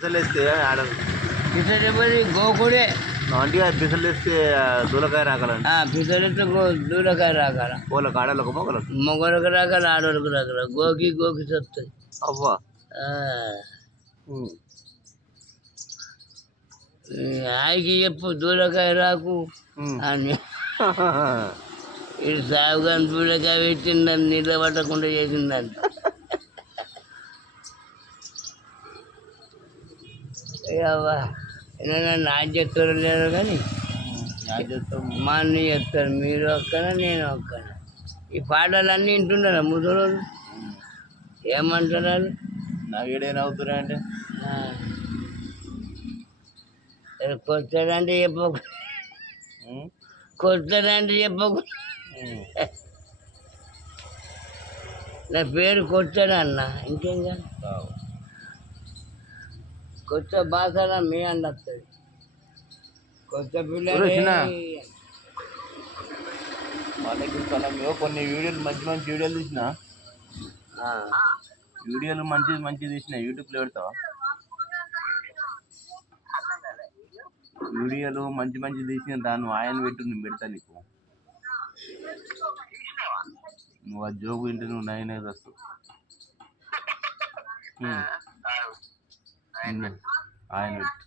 బిసలేస్తే ఆడ పిసలేపోయి గోకుడే అంటే బిసలేస్తే దూలకాయ రాగలండి పిసలితో దూరకాయ రాకాల వాళ్ళకి ఆడలకు మొగలకు మొగలకు రాకాల ఆడోళ్ళకు రాకాల గోకి వస్తుంది. అవ్వా ఆయికి చెప్పు దూరకాయ రాకు అని ఇది సాగుగాని దూరకాయ పెట్టిందని నీళ్ళ పట్టకుండా చేసిందని నాకు చెప్తారు లేరు కానీ మా అన్న చెప్తారు మీరు ఒక్కనా నేను ఒక్కనా ఈ పాటలన్నీ వింటున్నారా ముసలోళ్ళు ఏమంటున్నారు నాకు ఏడైనా అవుతున్నా అంటే కొత్తదంటే చెప్పకు కొత్తదంటే చెప్పకు నా పేరు కొత్తడా అన్న ఇంకేం కాదు కొత్త భాషల మీ అన్న వస్తుంది కొత్త పిల్లలు వాళ్ళకి కొన్ని వీడియోలు మంచి మంచి వీడియోలు తీసిన వీడియోలు మంచి తీసిన యూట్యూబ్లో పెడతావా వీడియోలు మంచి తీసిన దాన్ని ఆయన పెట్టు నేను పెడతా నీకు నువ్వు ఆ జోకు వింటే నువ్వు నైన్ వస్తావు ఆయన పెట్టు